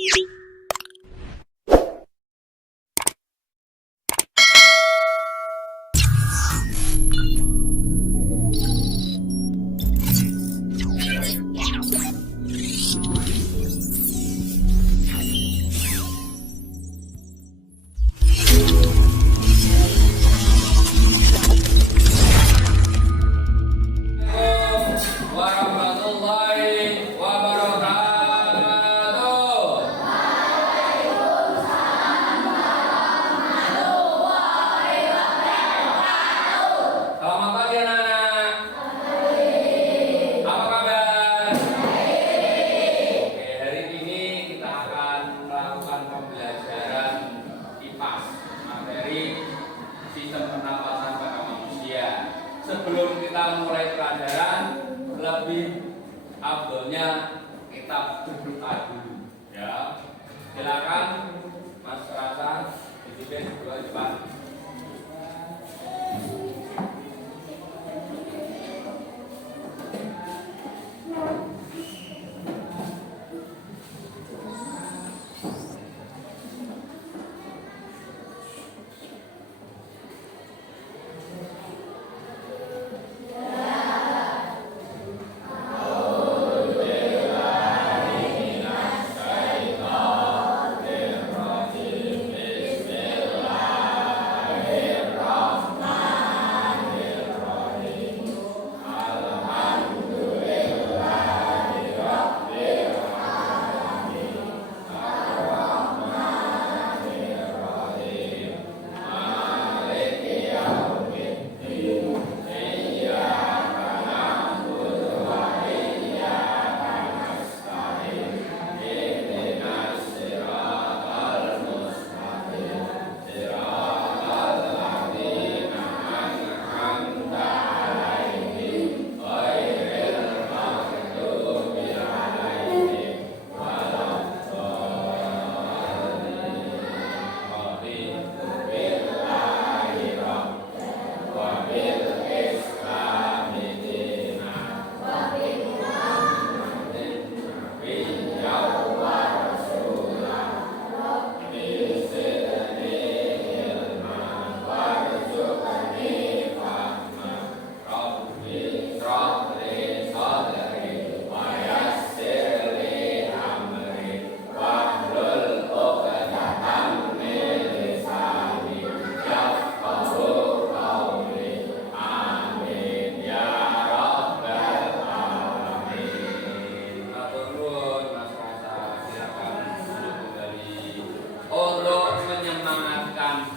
Warahmatullahi wabarakatuh. Selamat pagi anak-anak. Apa kabar? Oke, hari ini kita akan melakukan pembelajaran IPAS, materi sistem pernapasan pada manusia. Sebelum kita mulai pelajaran, lebih abdolnya kita berdoa dulu, ya. Silakan Mas Rasa, Presiden berdoa di depan.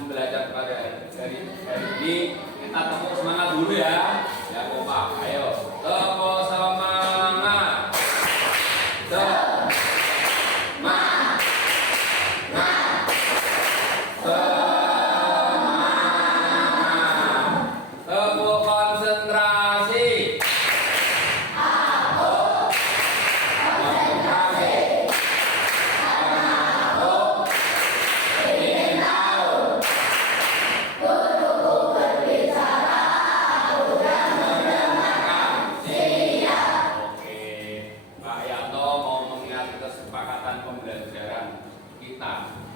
Belajar pada hari ini kita tepuk semangat dulu ya. Ya kompak, ayo tepuk semangat. Semangat. Semangat. Tepuk konsentrasi.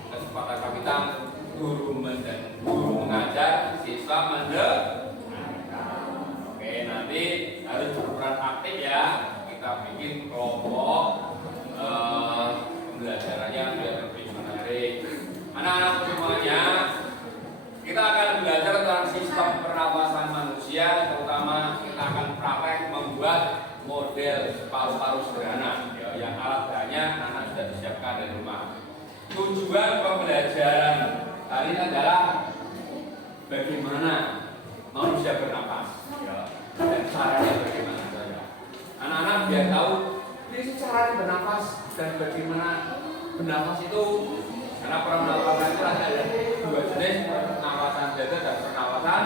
Kesepakatan kita guru mengajar, siswa mendengarkan. Oke, nanti harus berperan aktif ya. Kita bikin kelompok pembelajarannya biar lebih menarik. Anak-anak semuanya, kita akan belajar tentang sistem pernapasan manusia. Terutama kita akan praktek membuat model paru-paru sederhana ya, yang alat bahannya anak sudah disiapkan dari rumah. Tujuan pembelajaran hari ini adalah bagaimana manusia bernapas, ya, dan caranya bagaimana saja. Anak-anak biar tahu ini cara bernapas dan bagaimana bernapas itu, karena pernapasan itu ada dua jenis, pernapasan dada dan pernapasan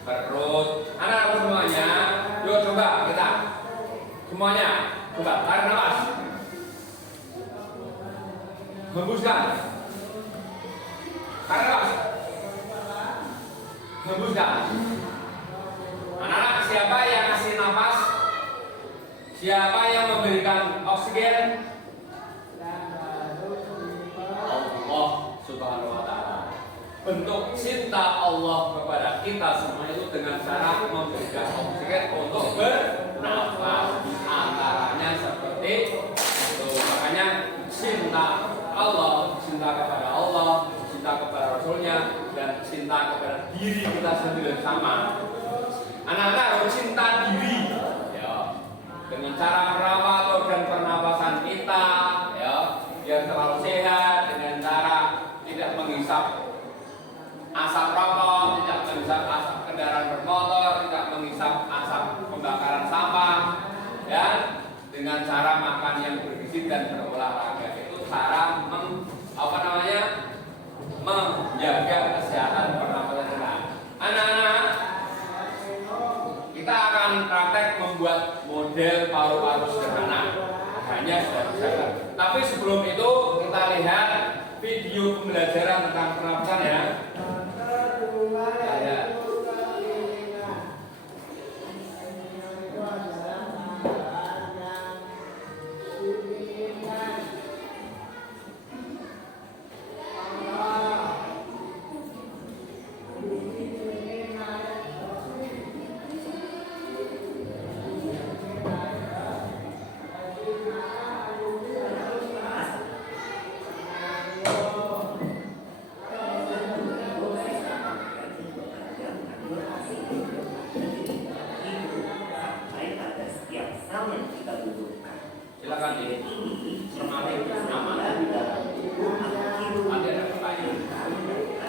perut. Anak-anak semuanya, yuk coba kita semuanya coba tarik nafas. Hembuskan. Tarik nafas. Hembuskan. Anak-anak, siapa yang ngasih nafas? Siapa yang memberikan oksigen? bentuk cinta Allah kepada kita semua itu dengan cara memberikan oksigen untuk bernafas. Antaranya seperti itu. Makanya cinta Allah, cinta kepada Allah, cinta kepada Rasulnya, dan cinta kepada diri kita sendiri sama. Anak-anak harus cinta diri, ya, dengan cara merawat organ pernapasan kita, ya, biar terlalu sehat, dengan cara tidak menghisap asap rokok, tidak menghisap asap kendaraan bermotor, tidak menghisap asap pembakaran sampah, ya, dengan cara makan yang bergizi dan berolahraga. Itu cara menjaga kesehatan pernapasan kita. Anak-anak, kita akan praktek membuat model paru-paru sederhana. Hanya sederhana. Tapi sebelum itu kita lihat video pembelajaran tentang pernapasan ya. Silakan di cermati aman. Nanti ada pertanyaan.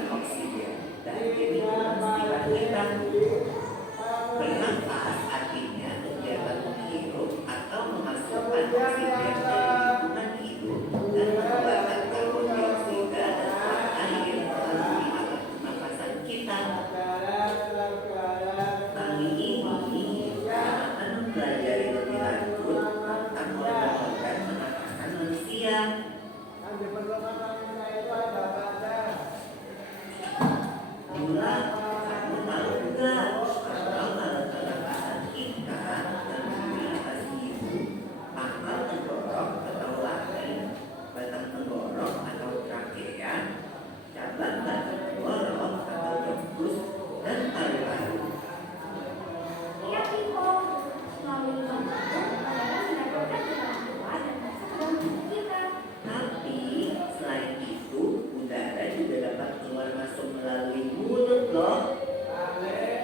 Oksigen dan ini kita bernafas artinya kegiatan menghirup atau memasukkan oksigen dari lingkungan hidup dan mengeluarkan karbon dioksida dan air melalui alat pernapasan kita. Kali ini akan mempelajari lebih lanjut tentang organ pernapasan manusia. Bulan, kamu tahu enggak kalau alat pernapasan kita terdiri atas hidung, pangkal tenggorok atau laring, batang tenggorok atau trakea, cabang batang tenggorok atau dempus, dan paru-paru. Iya, Piko. Melalui paru-paru, adalah mendapatkan udara keluar dan masuk ke dalam tubuh kita. Tapi selain itu, udara juga dapat keluar masuk melalui mulut loh.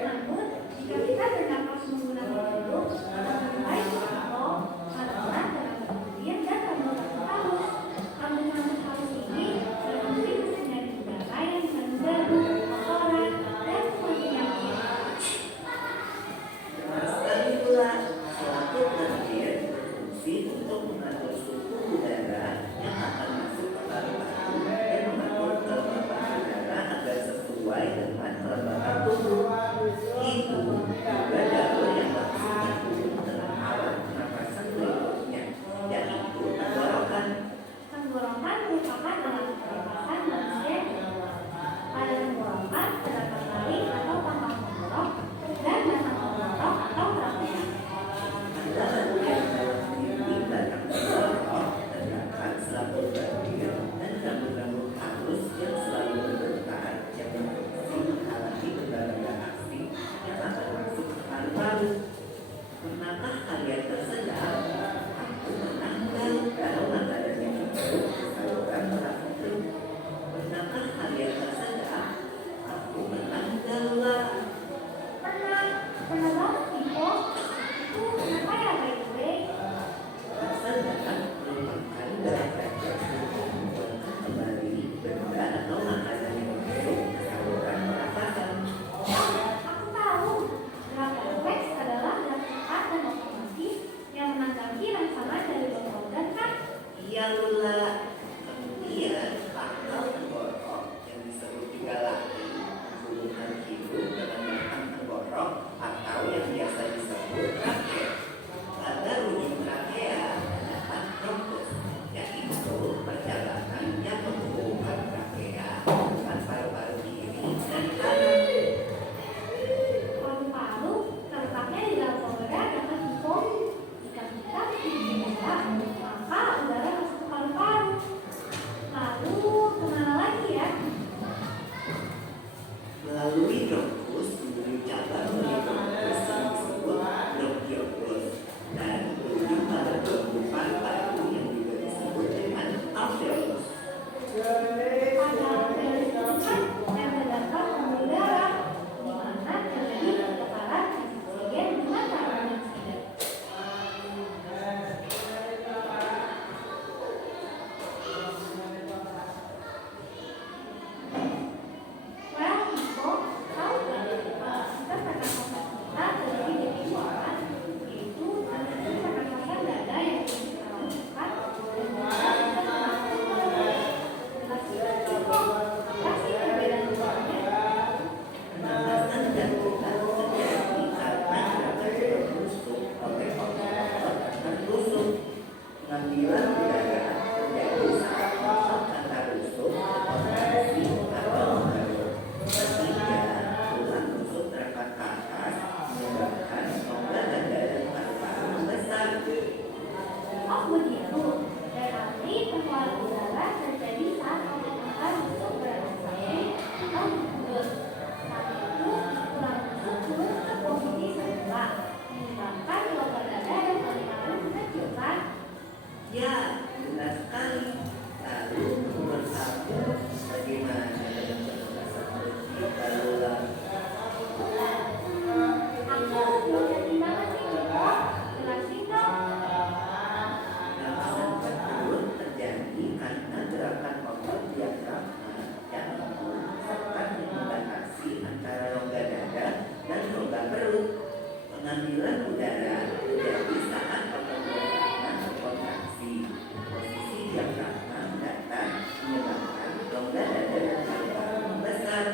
Namun, jika kita bernapas menggunakan hidung, akan lebih baik Piko, karena dalam kemudian dan kandungan halus. Kandungan halus ini berkontribusi dari udara yang mengandung kotoran dan penyakit. Sekali pula, selaput lendir berfungsi untuk mengatur suhu udara yang akan masuk ke paru-paru dan mengatur kelembapan udara agar sesuai dengan kelembapan tubuh. Itu juga jalur yang langsung terhubung dengan alat pernapasan berikutnya, yaitu tenggorokan. Tenggorokan merupakan alat pernapasan manusia. Pada tenggorokan terdapat taring atau pangkal tenggorok dan batang tenggorok atau trakea. Pada bagian dalam diri batang tenggorok terdapat selaput lendir dan rambut-rambut halus yang selalu bergetar yang berfungsi menghalangi udara asing yang akan masuk ke paru-paru. Pernahkah kalian tersedar? Aku pernah tahu makanannya itu saluran merah itu. Pernahkah kalian tersedar? Aku pernah galau. Pernah banget Piko. Itu kenapa ya baik-baik? Tersedar merupakan gerakan yang mengumpulkan kembali benda atau makanan yang masuk ke saluran pernapasan. Aku tahu, gerakan refleks adalah gerak cepat dan otomatis yang menanggapi rancangan dari organ kan? Iya Lula. Kemudian pangkal tenggorok yang disebut juga laring menghubungkan hidung dengan batang tenggorok atau yang biasa disebut trakea. Pada ujung trakea terdapat trombus, yaitu perjalanan yang menghubungkan trakea dengan paru-paru kiri dan kanan. Paru-paru terletaknya di dalam pembuluh darah Piko. Jika kita tidak udara, maka udara masuk ke paru-paru. jelas sekali. Lalu nomor 1, bagaimana dengan penugasan Rudy? Kalau Aku belajar di mana sih, Ibu? Jelasin dong. lapisan betul terjadi karena gerakan otot diafragma yang serta membatasi antara rongga dada dan rongga perut. Pengambilan udara terjadi saat otot diafragma berkontraksi. Posisi diafragma mendatar menyebabkan rongga dada dan paru-paru membesar.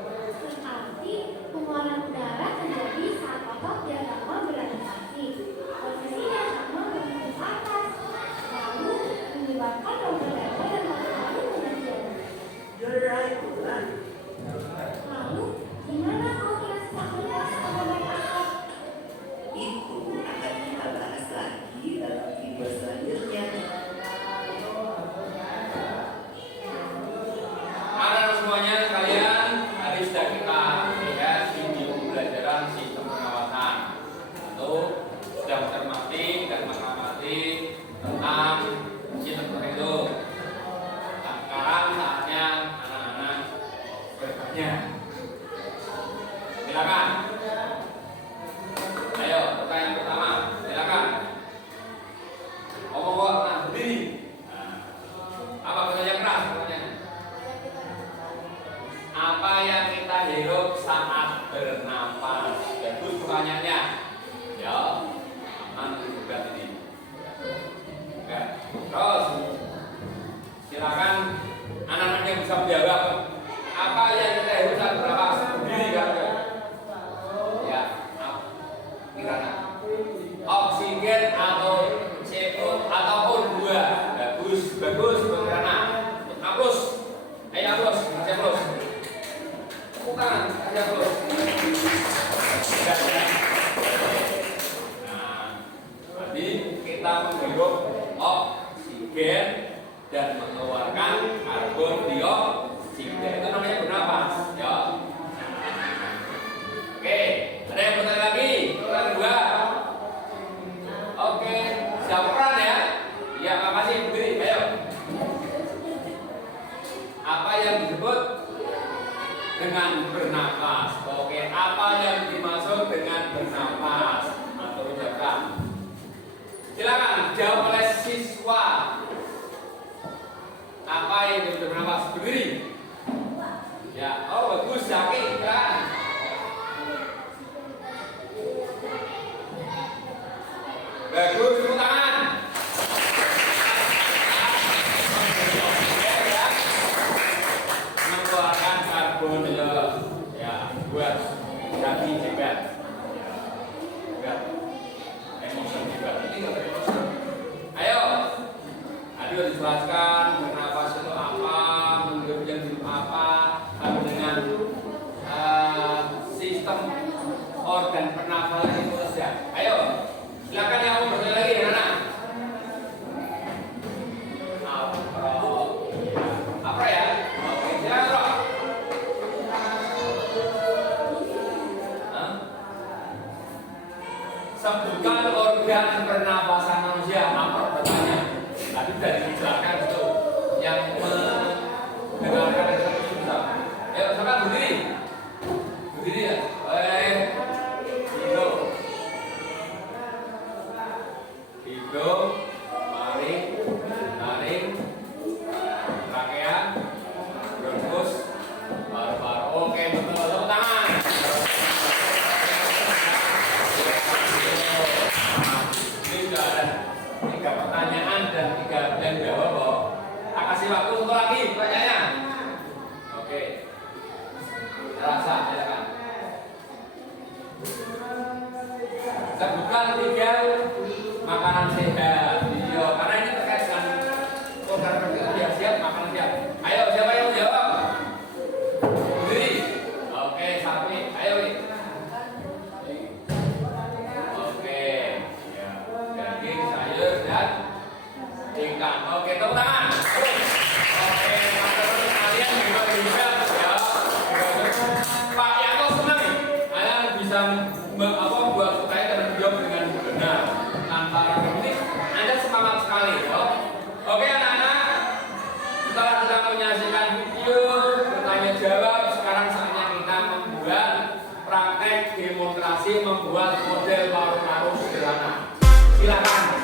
Berarti pengeluaran udara terjadi saat otot diafragma beradaptasi. Posisi diafragma menuju ke atas, lalu menyebabkan rongga dada dan paru-paru menjadi. You're right, Bulan. Lalu, gimana kalau kita sesak nafas atau naik asap? Itu akan kita bahas lagi dalam video selanjutnya. Anak-anak semuanya sekalian, tadi sudah kita lihat video pembelajaran sistem pernapasan. Lalu sudah mencermati dan mengamati tentang sistem itu. Nah, sekarang saatnya anak-anak bertanya. Silakan. Ayo, pertanyaan pertama. Silakan. Ngomong kok, nah berdiri. Nah, apa pertanyaan keras? Pertanyaannya. Apa yang kita hirup saat bernapas? Bagus pertanyaannya. Ya, aman juga ini. Oke. Terus, silakan anak-anak yang bisa menjawab. Apa yang kita hirup saat bernapas? Berdiri kan? Ya, gimana? Oksigen atau CO ataupun dua. Bagus, bagus, Bagaimana? Hapus. Ayo hapus, kasih hapus. Bukan, kasih hapus. Nah, berarti kita menghirup oksigen dan mengeluarkan karbon dioksida. Itu namanya bernapas, ya. Oke, ada yang bertanya lagi? Pertanyaan kedua. Oke, siap peran ya? Ya, makasih berdiri. Ayo. Apa yang disebut dengan bernapas? Oke, apa yang dimaksud dengan bernapas? Atau ucapkan. Silakan jawab oleh siswa. Apa yang disebut bernapas? Berdiri. Ya, oh bagus, yakin, silakan. Bagus, tepuk tangan. Mengeluarkan karbon ya buat kaki juga. Enggak. Emosi juga. Ini enggak emosi. Ayo. Aduh dijelaskan bernapas itu apa, menghirup yang hidup apa, dengan sistem organ pernafasan itu saja. Ayo. Silakan yang mau bertanya lagi, anak. Apa ya? Oke, silakan bro. Sebutkan organ pernapasan manusia. Apa pertanyaan? Tadi sudah dijelaskan itu. Yang mendengarkan itu bisa. Ayo, silakan berdiri. Berdiri ya. Hidung, taring, trakea, bronkus, paru-paru. Oke, betul. Tepuk tangan. Ini sudah ada 3 pertanyaan dan 3 yang jawab. Tak kasih waktu untuk lagi pertanyaannya. Oke. Rasa, silakan. Sebutkan 3 makanan sehat. Iya, karena ini terkait dengan organ kerja siap, makanan siap. Ayo, siapa yang mau jawab? Berdiri. Oke, sapi. Ayo, Wi. Oke. Ya, daging, sayur, dan ikan. Oke, tepuk tangan. Oke, teman-teman kalian juga ya. Pak Yanto senang nih. Kalian bisa buat saya dan menjawab dengan benar. Tanpa ini Anda semangat sekali. praktek demonstrasi membuat model paru-paru sederhana. Silakan.